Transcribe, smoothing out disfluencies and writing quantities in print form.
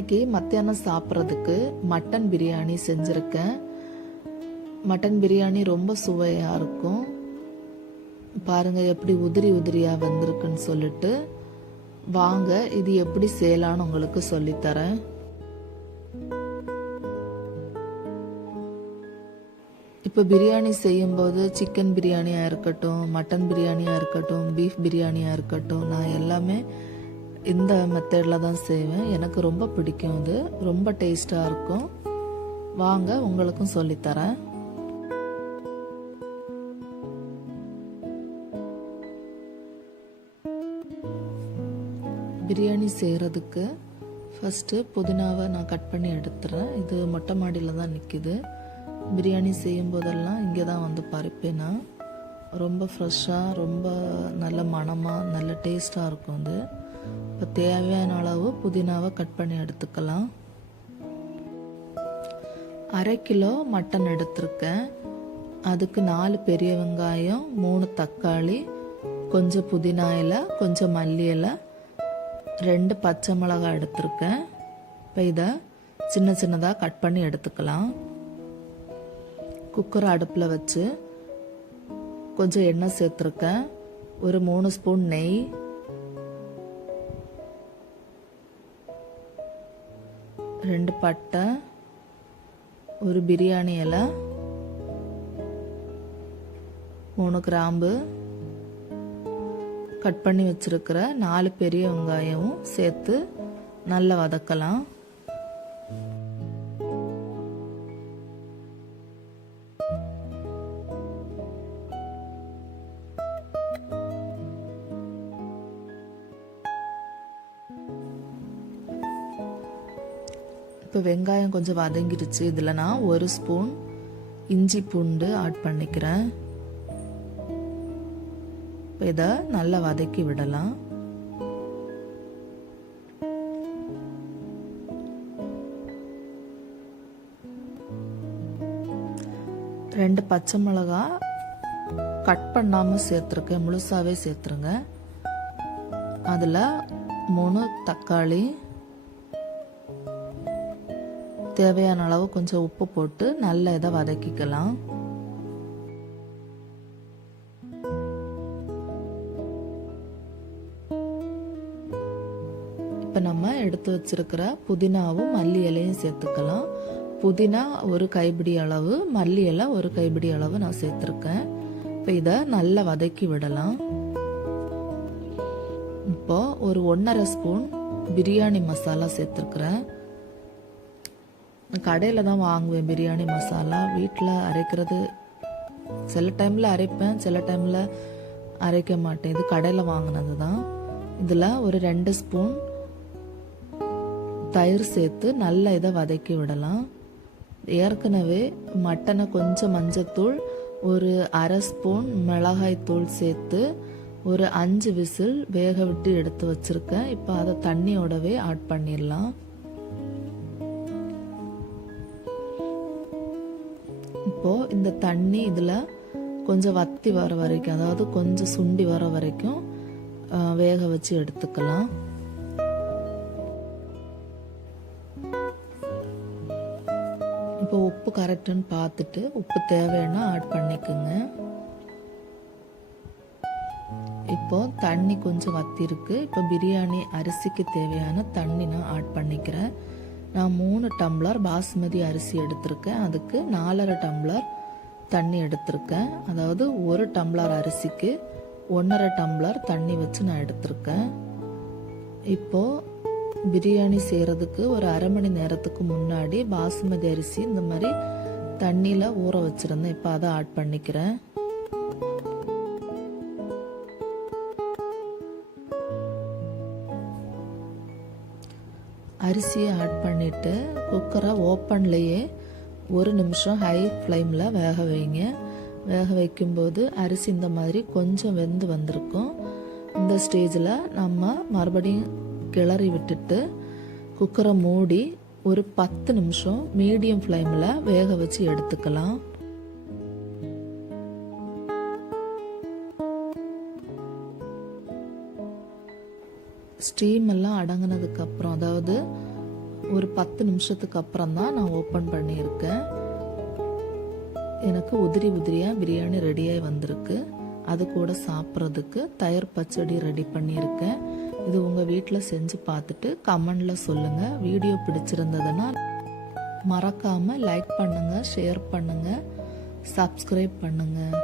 இன்னைக்கு மத்தியானம் சாப்பிட்றதுக்கு மட்டன் பிரியாணி செஞ்சுருக்கேன். மட்டன் பிரியாணி ரொம்ப சுவையாக இருக்கும். பாருங்கள் எப்படி உதிரி உதிரியாக வந்திருக்குன்னு சொல்லிட்டு. வாங்க இது எப்படி செய்யலான்னு உங்களுக்கு சொல்லித்தரேன். இப்போ பிரியாணி செய்யும்போது சிக்கன் பிரியாணியாக இருக்கட்டும், மட்டன் பிரியாணியாக இருக்கட்டும், பீஃப் பிரியாணியாக இருக்கட்டும், நான் எல்லாமே இந்த மெத்தடில் தான் செய்வேன். எனக்கு ரொம்ப பிடிக்கும். இது ரொம்ப டேஸ்டாக இருக்கும். வாங்க உங்களுக்கும் சொல்லித்தரேன். பிரியாணி செய்கிறதுக்கு ஃபஸ்ட்டு புதினாவை நான் கட் பண்ணி எடுத்துறேன். இது மொட்டை மாடியில் தான் நிற்கிது. பிரியாணி செய்யும் போதெல்லாம் இங்கே தான் வந்து பறிப்பேன். நான் ரொம்ப ஃப்ரெஷ்ஷாக, ரொம்ப நல்ல மணமாக, நல்ல டேஸ்ட்டாக இருக்கும். இது இப்போ தேவையான அளவு புதினாவை கட் பண்ணி எடுத்துக்கலாம். 1/2 கிலோ மட்டன் எடுத்திருக்கேன். அதுக்கு 4 பெரிய வெங்காயம், 3 தக்காளி, கொஞ்சம் புதினா இலை, கொஞ்சம் மல்லி இலை, 2 பச்சை மிளகாய் எடுத்திருக்கேன். இப்போ இதை சின்ன சின்னதாக கட் பண்ணி எடுத்துக்கலாம். குக்கரை அடுப்பில் வச்சு கொஞ்சம் எண்ணெய் சேர்த்துருக்கேன். ஒரு 3 ஸ்பூன் நெய், 2 பட்டை, ஒரு பிரியாணி இலை, 3 கிராம்பு, கட் பண்ணி வச்சிருக்கிற 4 பெரிய வெங்காயமும் சேர்த்து நல்லா வதக்கலாம். இப்போ வெங்காயம் கொஞ்சம் வதங்கிடுச்சு. இதில் நான் 1 ஸ்பூன் இஞ்சி பூண்டு ஆட் பண்ணிக்கிறேன். இப்போ இதை நல்லா வதக்கி விடலாம். ரெண்டு பச்சை மிளகா கட் பண்ணாமல் சேர்த்துருக்கேன், முழுசாகவே சேர்த்துருங்க. அதில் 3 தக்காளி, தேவையான அளவு கொஞ்சம் உப்பு போட்டு நல்லா இதை வதக்கிக்கலாம். இப்போ நம்ம எடுத்து வச்சிருக்கிற புதினாவும் மல்லி இலையும் சேர்த்துக்கலாம். புதினா 1 கைப்பிடி அளவு, மல்லி இலை 1 கைப்பிடி அளவு நான் சேர்த்துருக்கேன். இப்போ இதை நல்லா வதக்கி விடலாம். இப்போ ஒரு 1½ ஸ்பூன் பிரியாணி மசாலா சேர்த்துருக்குறேன். கடையில் தான் வாங்குவேன் பிரியாணி மசாலா. வீட்டில் அரைக்கிறது சில டைமில் அரைப்பேன், சில டைமில் அரைக்க மாட்டேன். இது கடையில் வாங்கினது தான். இதில் ஒரு 2 ஸ்பூன் தயிர் சேர்த்து நல்லா இதை வதக்கி விடலாம். ஏற்கனவே மட்டனை கொஞ்சம் மஞ்சத்தூள், ஒரு 1/2 ஸ்பூன் மிளகாய் தூள் சேர்த்து ஒரு 5 விசில் வேக விட்டு எடுத்து வச்சுருக்கேன். இப்போ அதை தண்ணியோடவே ஆட் பண்ணிடலாம். இப்போது இந்த தண்ணி இதில் கொஞ்சம் வத்தி வர வரைக்கும், அதாவது கொஞ்சம் சுண்டி வர வரைக்கும் வேக வச்சு எடுத்துக்கலாம். இப்போ உப்பு கரெக்டுன்னு பார்த்துட்டு உப்பு தேவைன்னா ஆட் பண்ணிக்கோங்க. இப்போ தண்ணி கொஞ்சம் வத்தி இருக்கு. இப்போ பிரியாணி அரிசிக்கு தேவையான தண்ணி நான் ஆட் பண்ணிக்கிறேன். நான் 3 டம்ளர் பாஸ்மதி அரிசி எடுத்திருக்கேன். அதுக்கு 4½ டம்ளர் தண்ணி எடுத்திருக்கேன். அதாவது 1 டம்ளர் அரிசிக்கு 1½ டம்ளர் தண்ணி வச்சு நான் எடுத்திருக்கேன். இப்போது பிரியாணி செய்கிறதுக்கு ஒரு 1/2 மணி நேரத்துக்கு முன்னாடி பாஸ்மதி அரிசி இந்த மாதிரி தண்ணியில் ஊற வச்சுருந்தேன். இப்போ அதை ஆட் பண்ணிக்கிறேன். அரிசியை ஆட் பண்ணிவிட்டு குக்கரை ஓப்பன்லேயே 1 நிமிஷம் ஹை ஃப்ளேமில் வேக வைங்க. வேக வைக்கும்போது அரிசி இந்த மாதிரி கொஞ்சம் வெந்து வந்திருக்கும். இந்த ஸ்டேஜில் நம்ம மறுபடியும் கிளறி விட்டுட்டு குக்கரை மூடி ஒரு 10 நிமிஷம் மீடியம் ஃப்ளேமில் வேக வச்சு எடுத்துக்கலாம். ஸ்டீம் எல்லாம் அடங்கினதுக்கப்புறம், அதாவது ஒரு 10 நிமிஷத்துக்கு அப்புறம் தான் நான் ஓப்பன் பண்ணியிருக்கேன். எனக்கு உதிரி உதிரியாக பிரியாணி ரெடியாகி வந்திருக்கு. அது கூட சாப்பிட்றதுக்கு தயிர் பச்சடி ரெடி பண்ணியிருக்கேன். இது உங்கள் வீட்டில் செஞ்சு பார்த்துட்டு கமெண்டில் சொல்லுங்கள். வீடியோ பிடிச்சிருந்ததுன்னா மறக்காமல் லைக் பண்ணுங்கள், ஷேர் பண்ணுங்கள், சப்ஸ்கிரைப் பண்ணுங்கள்.